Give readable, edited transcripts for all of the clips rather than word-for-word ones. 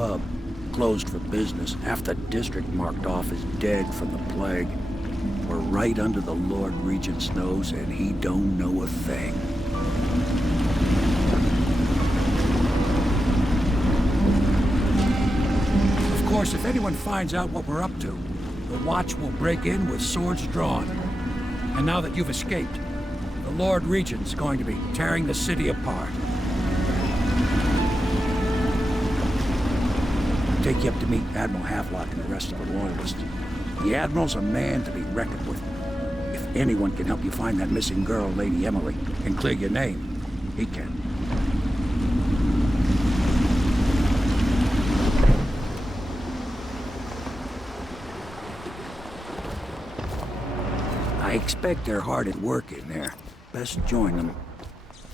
pub. Closed for business. Half the district marked off as dead from the plague. We're right under the Lord Regent's nose, and he don't know a thing. Of course, if anyone finds out what we're up to, the Watch will break in with swords drawn. And now that you've escaped, the Lord Regent's going to be tearing the city apart. I'll take you up to meet Admiral Havelock and the rest of the Loyalists. The Admiral's a man to be reckoned with. If anyone can help you find that missing girl, Lady Emily, and clear your name, he can. I expect they're hard at work in there. Best join them.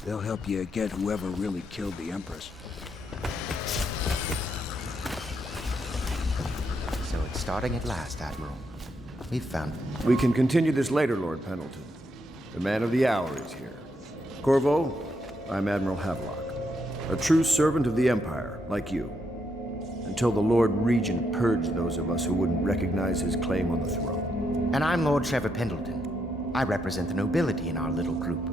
They'll help you get whoever really killed the Empress. So it's starting at last, Admiral. We've found... We can continue this later, Lord Pendleton. The man of the hour is here. Corvo, I'm Admiral Havelock. A true servant of the Empire, like you. Until the Lord Regent purged those of us who wouldn't recognize his claim on the throne. And I'm Lord Trevor Pendleton. I represent the nobility in our little group.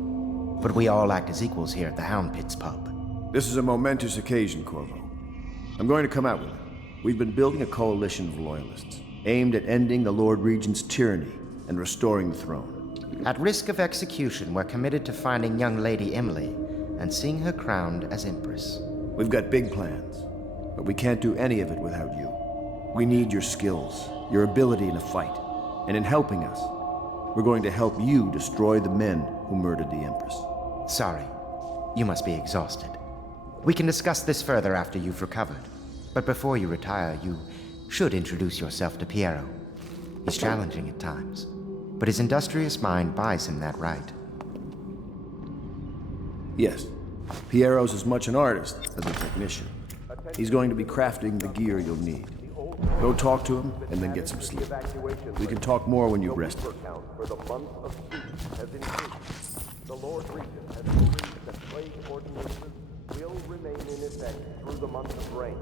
But we all act as equals here at the Hound Pits pub. This is a momentous occasion, Corvo. I'm going to come out with it. We've been building a coalition of loyalists, aimed at ending the Lord Regent's tyranny and restoring the throne. At risk of execution, we're committed to finding young Lady Emily and seeing her crowned as Empress. We've got big plans, but we can't do any of it without you. We need your skills, your ability in a fight, and in helping us, we're going to help you destroy the men who murdered the Empress. Sorry, you must be exhausted. We can discuss this further after you've recovered. But before you retire, you should introduce yourself to Piero. He's challenging at times, but his industrious mind buys him that right. Yes, Piero's as much an artist as a technician. He's going to be crafting the gear you'll need. Go talk to him, and then get some sleep. We can talk more when you've rested. The Lord Regent has decreed that plague ordinances will remain in effect through the month of rain.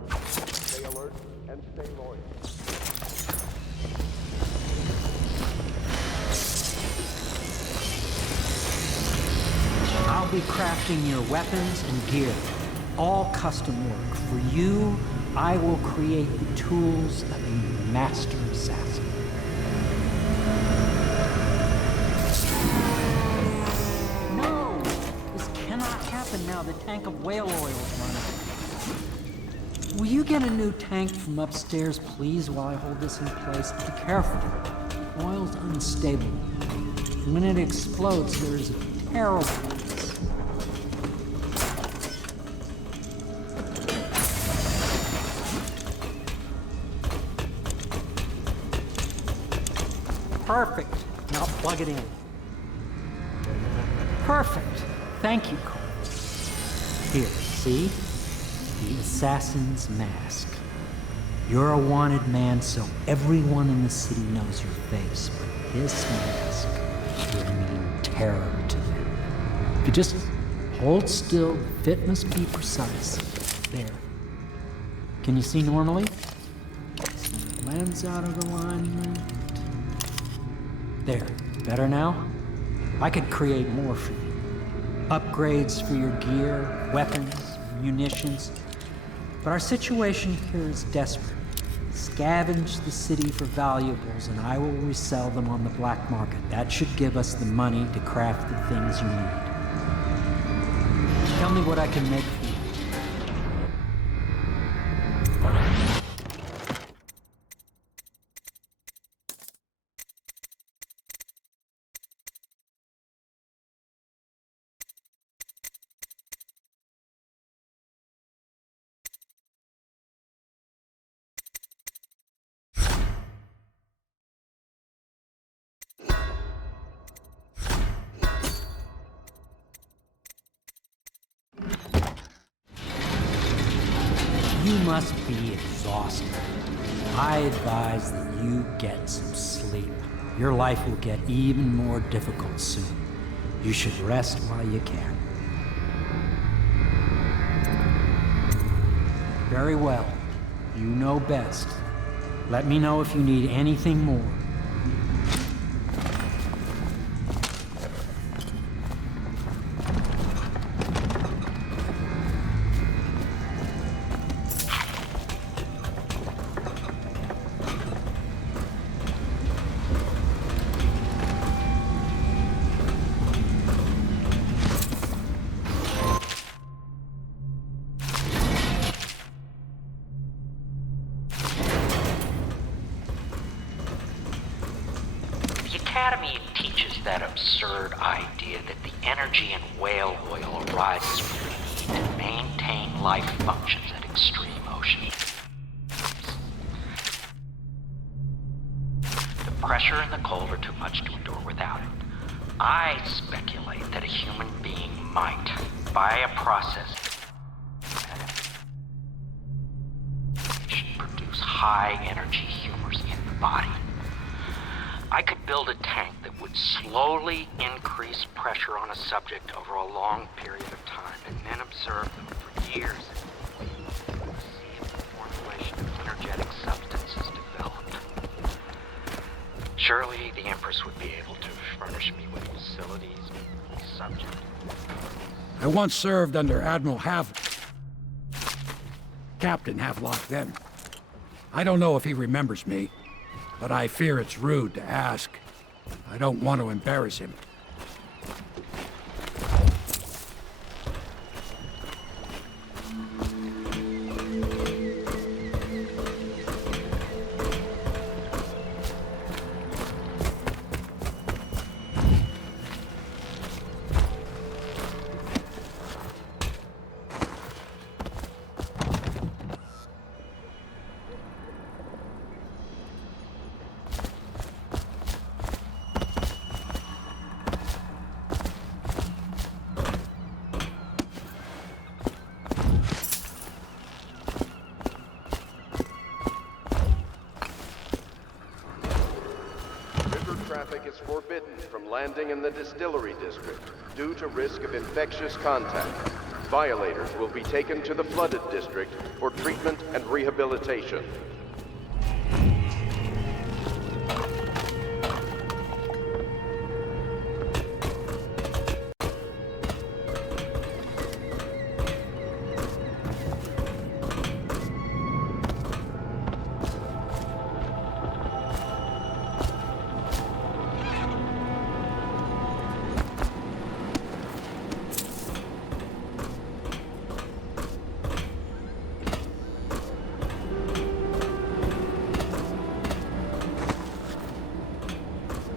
Stay alert and stay loyal. I'll be crafting your weapons and gear. All custom work. For you, I will create the tools of a master assassin. No! This cannot happen now. The tank of whale oil is running. Will you get a new tank from upstairs, please, while I hold this in place? Be careful. The oil's unstable. When it explodes, there is a peril. Perfect. Now plug it in. Perfect. Thank you, Cole. Here, see? The assassin's mask. You're a wanted man, so everyone in the city knows your face, but this mask will mean terror to them. If you just hold still, the fit must be precise. There. Can you see normally? Lens out of alignment. There. Better now? I could create more for you. Upgrades for your gear, weapons, munitions. But our situation here is desperate. Scavenge the city for valuables, and I will resell them on the black market. That should give us the money to craft the things you need. Tell me what I can make for you. You must be exhausted. I advise that you get some sleep. Your life will get even more difficult soon. You should rest while you can. Very well. You know best. Let me know if you need anything more. The Academy teaches that absurd idea that the energy in whale oil arises from the need to maintain life functions at extreme ocean. The pressure and the cold are too much to endure without it. I speculate that a human being might, by a process, produce high-energy humors in the body. I could build a tank that would slowly increase pressure on a subject over a long period of time, and then observe them for years and see if the formulation of energetic substances developed. Surely the Empress would be able to furnish me with facilities for the subject. I once served under Admiral Captain Havelock then. I don't know if he remembers me, but I fear it's rude to ask. I don't want to embarrass him. Traffic is forbidden from landing in the distillery district due to risk of infectious contact. Violators will be taken to the flooded district for treatment and rehabilitation.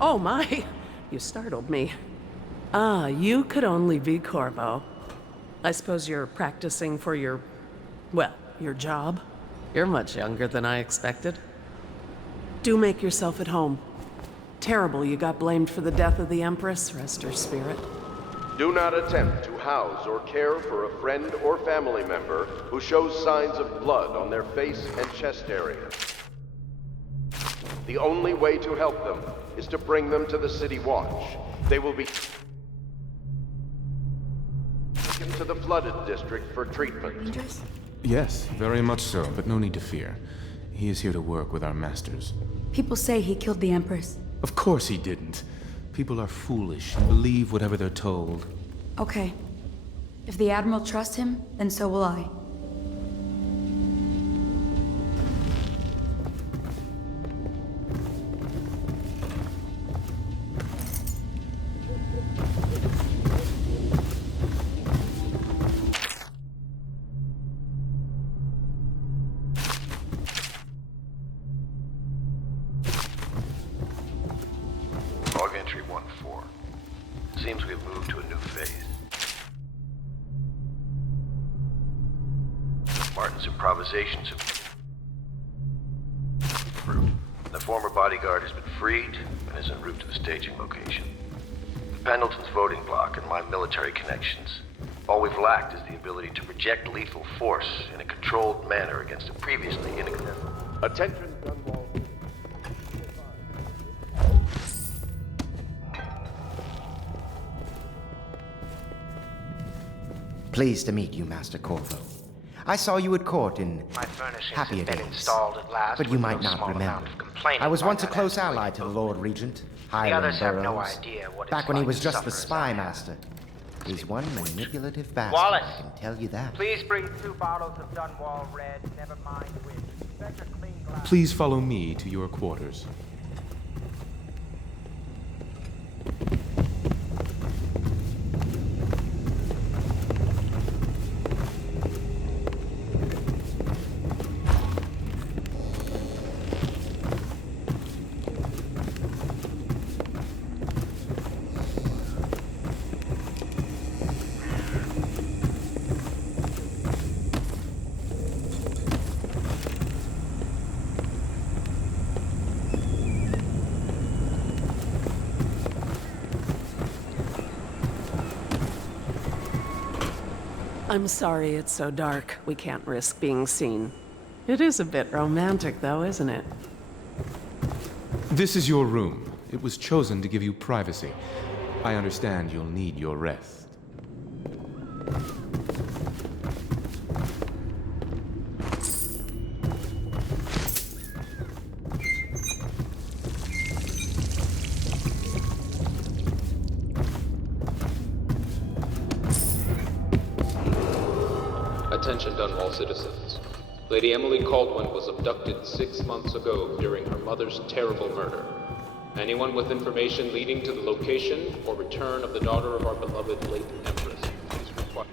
Oh my, you startled me. Ah, you could only be Corvo. I suppose you're practicing for your, well, your job? You're much younger than I expected. Do make yourself at home. Terrible you got blamed for the death of the Empress, rest her spirit. Do not attempt to house or care for a friend or family member who shows signs of blood on their face and chest area. The only way to help them is to bring them to the City Watch. They will be taken to the flooded district for treatment. Yes, very much so, but no need to fear. He is here to work with our masters. People say he killed the Empress. Of course he didn't. People are foolish and believe whatever they're told. Okay. If the Admiral trusts him, then so will I. Log entry 1-4. Seems we've moved to a new phase. Martin's improvisations have fruit. The former bodyguard has been freed and is en route to the staging location. Pendleton's voting block and my military connections. All we've lacked is the ability to project lethal force in a controlled manner against a previously inaccessible. Attention, Dunwall. Pleased to meet you, Master Corvo. I saw you at court in My furnishings happier have been days. installed at last. But you with might no not small remember. amount of complaining I was by once a that close escalating ally to the Lord Regent, The Hiram others have no Burroughs. idea what it's Back when he like was to just the suffer as spy I have. master. He's one manipulative bastard, Wallace! I can tell you that. Please bring 2 bottles of Dunwall Red, never mind which. Fetch a clean glass. Please follow me to your quarters. I'm sorry it's so dark. We can't risk being seen. It is a bit romantic, though, isn't it? This is your room. It was chosen to give you privacy. I understand you'll need your rest. Attention Dunwall citizens. Lady Emily Caldwell was abducted 6 months ago during her mother's terrible murder. Anyone with information leading to the location or return of the daughter of our beloved late Empress is required.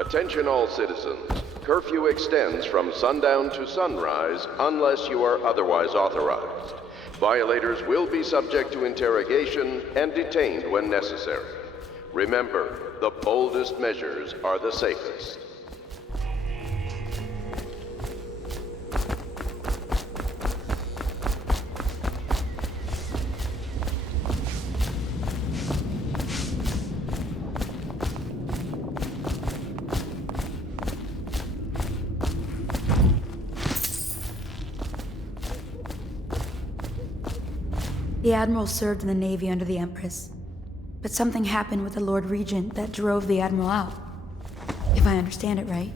Attention all citizens. Curfew extends from sundown to sunrise unless you are otherwise authorized. Violators will be subject to interrogation and detained when necessary. Remember, the boldest measures are the safest. The The Admiral served in the Navy under the Empress. But something happened with the Lord Regent that drove the Admiral out. If I understand it right.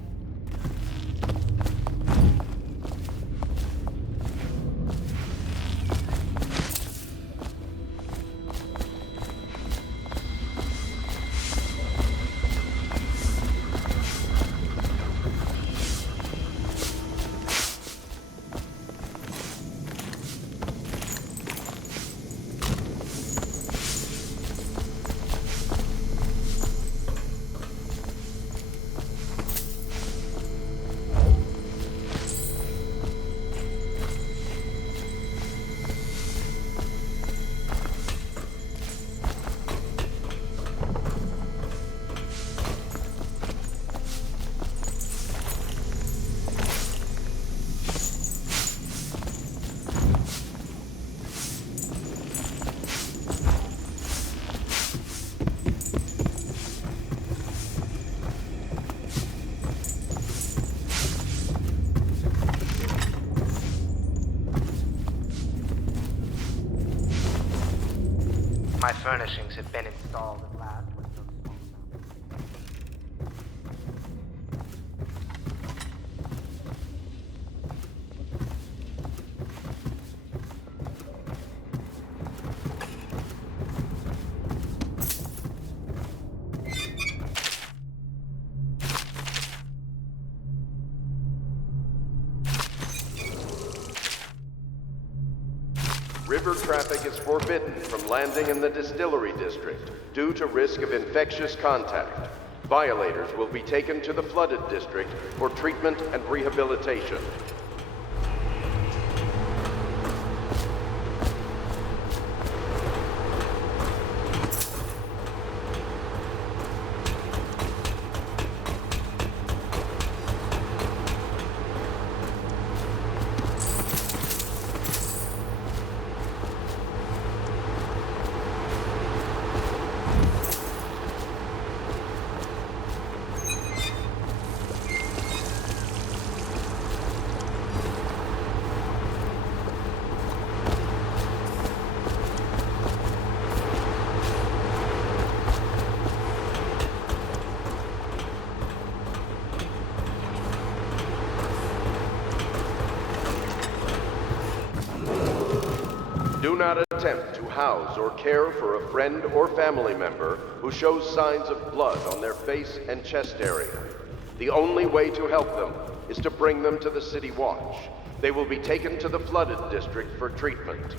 My furnishings have been installed at last with no small amount. River traffic is forbidden from landing in the Distillery District due to risk of infectious contact. Violators will be taken to the Flooded District for treatment and rehabilitation. Do not attempt to house or care for a friend or family member who shows signs of blood on their face and chest area. The only way to help them is to bring them to the City Watch. They will be taken to the Flooded District for treatment.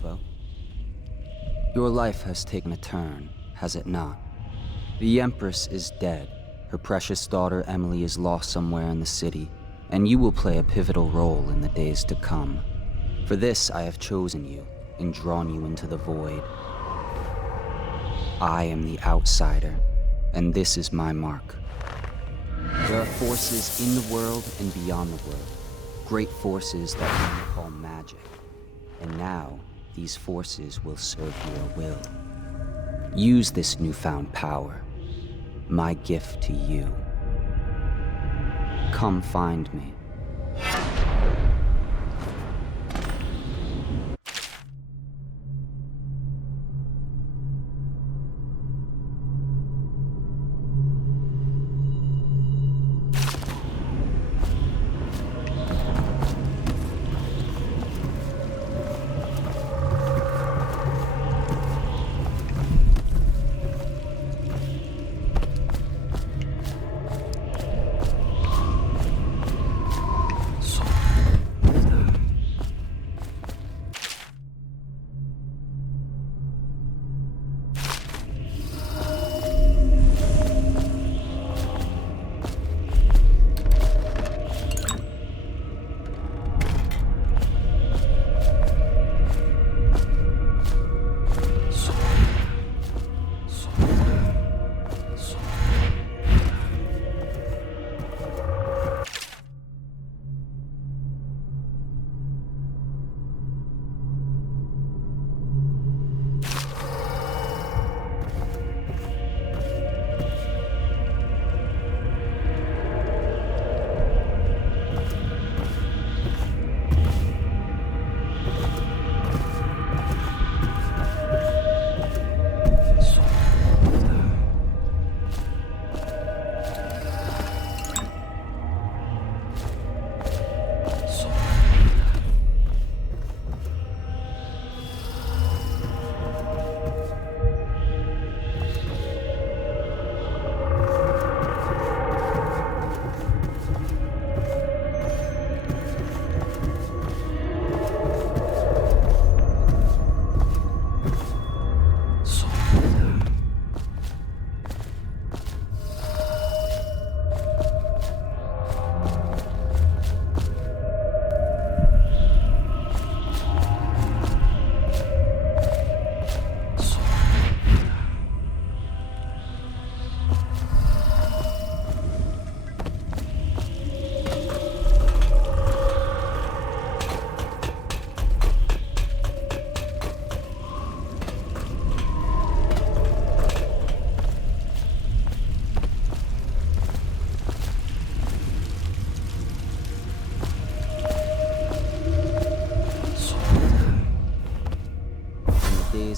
Corvo. Your life has taken a turn, has it not? The Empress is dead. Her precious daughter Emily is lost somewhere in the city, and you will play a pivotal role in the days to come. For this, I have chosen you and drawn you into the void. I am the outsider, and this is my mark. There are forces in the world and beyond the world, great forces that we call magic. And now, these forces will serve your will. Use this newfound power, my gift to you. Come find me.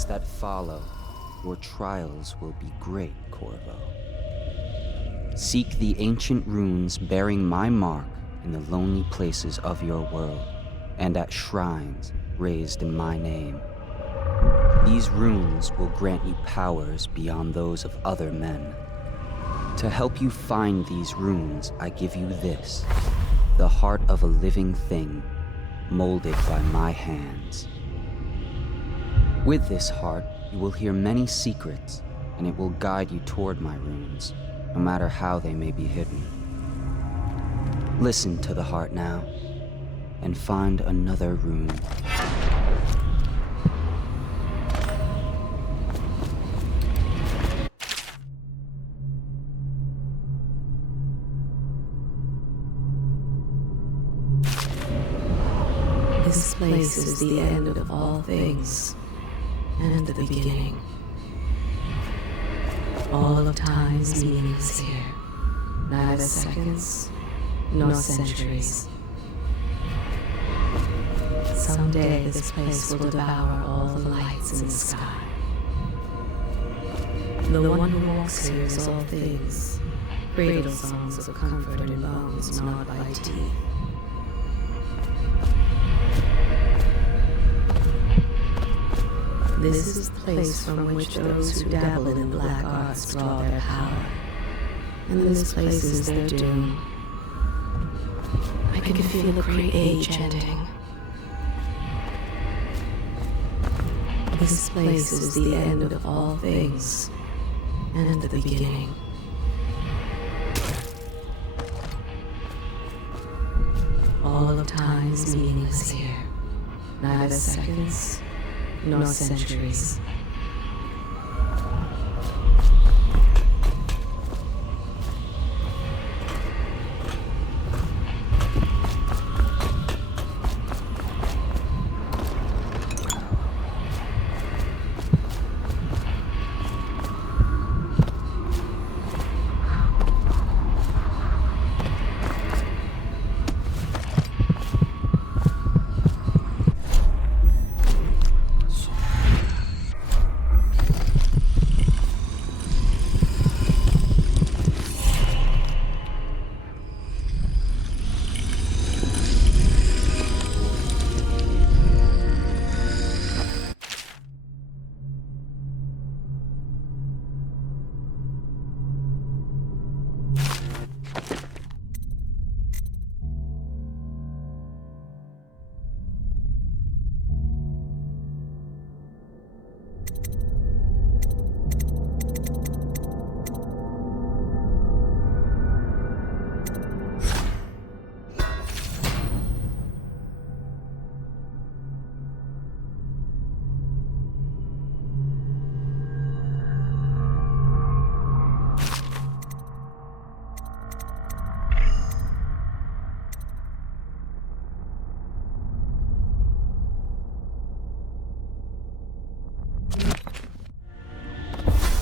That follow, your trials will be great, Corvo. Seek the ancient runes bearing my mark in the lonely places of your world, and at shrines raised in my name. These runes will grant you powers beyond those of other men. To help you find these runes, I give you this, the heart of a living thing, molded by my hands. With this heart, you will hear many secrets, and it will guide you toward my runes, no matter how they may be hidden. Listen to the heart now, and find another rune. This place is the end of all things. And the beginning. All of time's meaning is here. Neither seconds, nor centuries. Someday this place will devour all the lights in the sky. The one who walks here is all things. Cradle songs of comfort in bones gnawed by teeth. This is the place from which those who dabble in the black arts draw their power. And this place is their doom. I can feel a great age ending. This place is the end of all things, and the beginning. All of time is meaningless here. Neither seconds, nor centuries.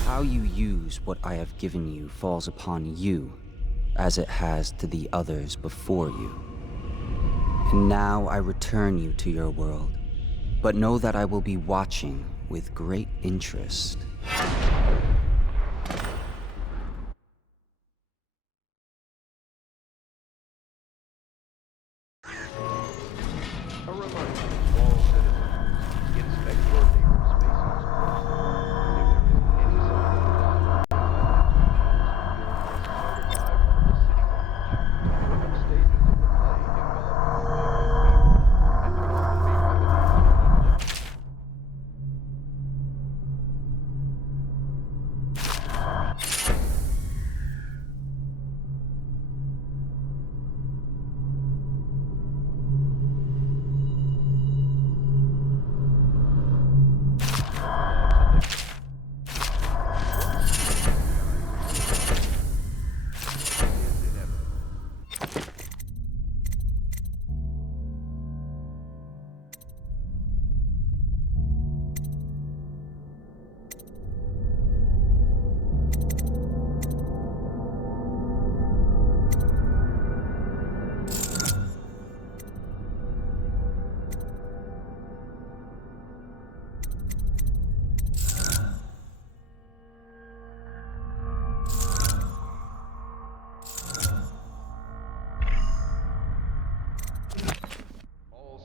How you use what I have given you falls upon you, as it has to the others before you. And now I return you to your world, but know that I will be watching with great interest. A reminder to all citizens, inspect your neighbor's spaces. If there is any sign of life, you will must notify one of the city watch. Early stages of the plague envelop the people, and can often be remedied quickly.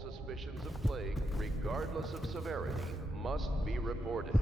Suspicions of plague, regardless of severity, must be reported.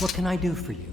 What can I do for you?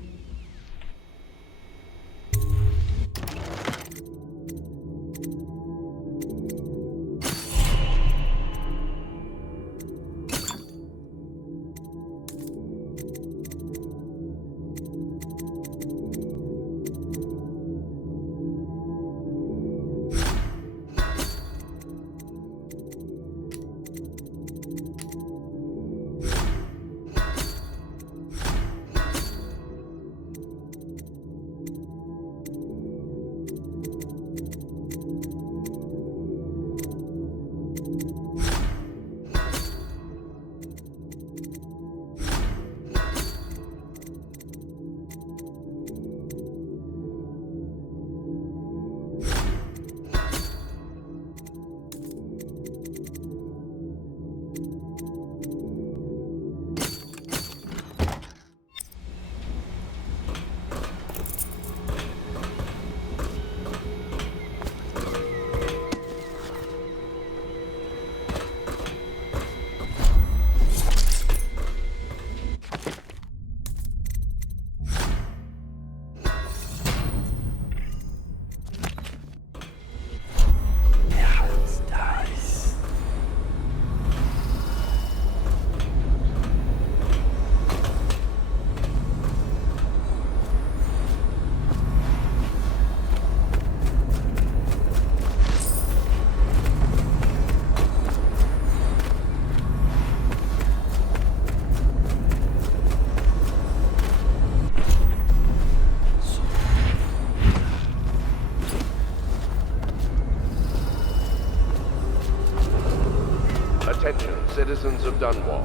Attention, citizens of Dunwall.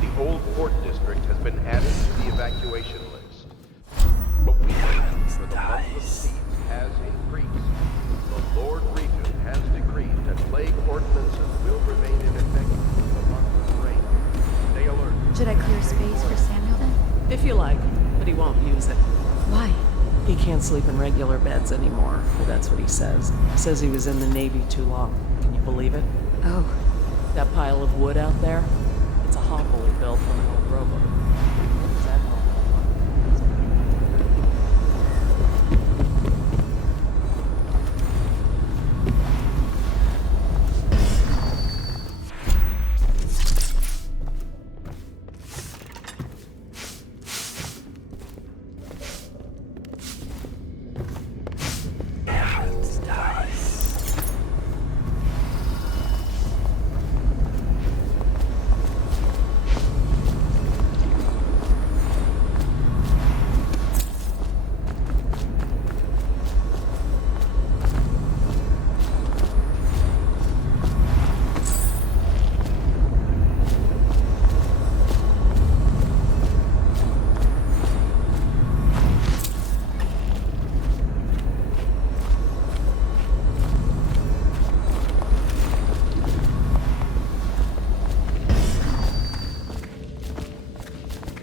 The old port district has been added to the evacuation list. But we for the month of siege has increased. The Lord Regent has decreed that plague ordinances will remain in effect for the month of rain. Stay alert. Should I clear space for Samuel then? If you like, but he won't use it. Why? He can't sleep in regular beds anymore, or that's what he says. Says he was in the Navy too long. Can you believe it? Oh. That pile of wood out there? It's a hovel he built from an old rowboat. What was that called?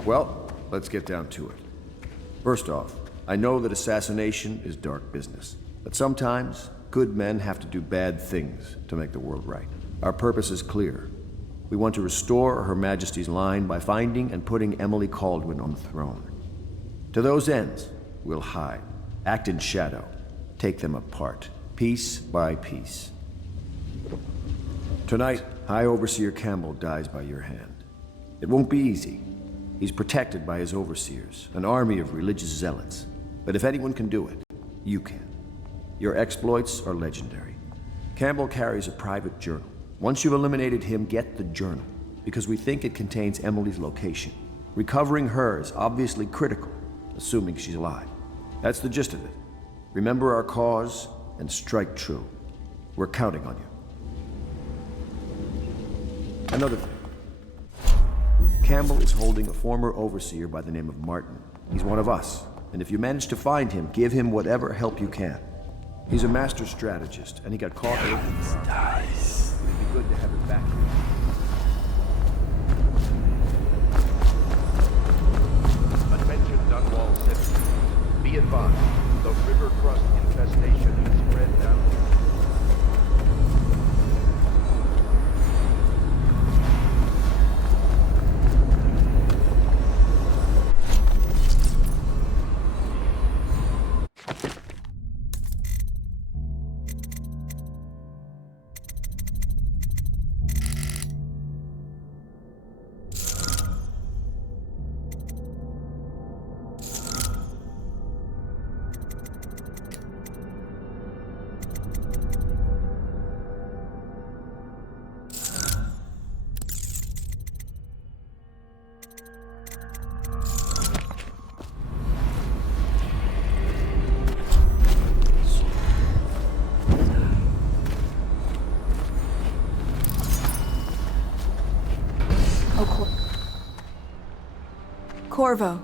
Well, let's get down to it. First off, I know that assassination is dark business, but sometimes good men have to do bad things to make the world right. Our purpose is clear. We want to restore Her Majesty's line by finding and putting Emily Caldwin on the throne. To those ends, we'll hide, act in shadow, take them apart, piece by piece. Tonight, High Overseer Campbell dies by your hand. It won't be easy. He's protected by his overseers, an army of religious zealots. But if anyone can do it, you can. Your exploits are legendary. Campbell carries a private journal. Once you've eliminated him, get the journal, because we think it contains Emily's location. Recovering her is obviously critical, assuming she's alive. That's the gist of it. Remember our cause and strike true. We're counting on you. Another thing. Campbell is holding a former overseer by the name of Martin. He's one of us, and if you manage to find him, give him whatever help you can. He's a master strategist, and he got caught in dice. It'd be good to have him back here. Attention Dunwall citizens. Be advised, the river crust infestation has spread down. Corvo.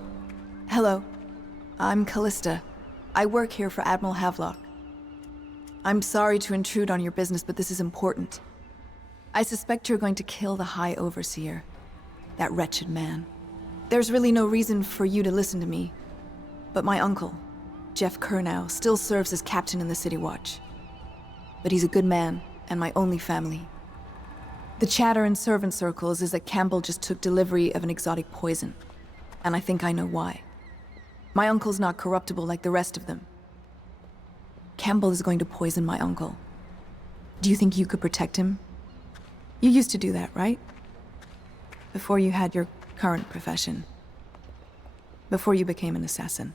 Hello. I'm Callista. I work here for Admiral Havelock. I'm sorry to intrude on your business, but this is important. I suspect you're going to kill the High Overseer. That wretched man. There's really no reason for you to listen to me. But my uncle, Jeff Kernow, still serves as captain in the City Watch. But he's a good man, and my only family. The chatter in servant circles is that Campbell just took delivery of an exotic poison. And I think I know why. My uncle's not corruptible like the rest of them. Campbell is going to poison my uncle. Do you think you could protect him? You used to do that, right? Before you had your current profession. Before you became an assassin.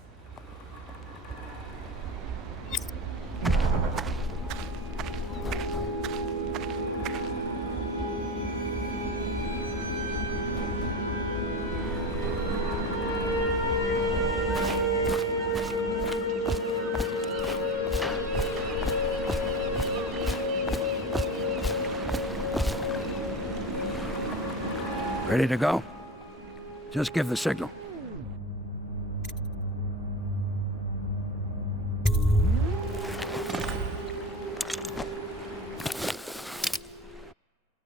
Ready to go? Just give the signal.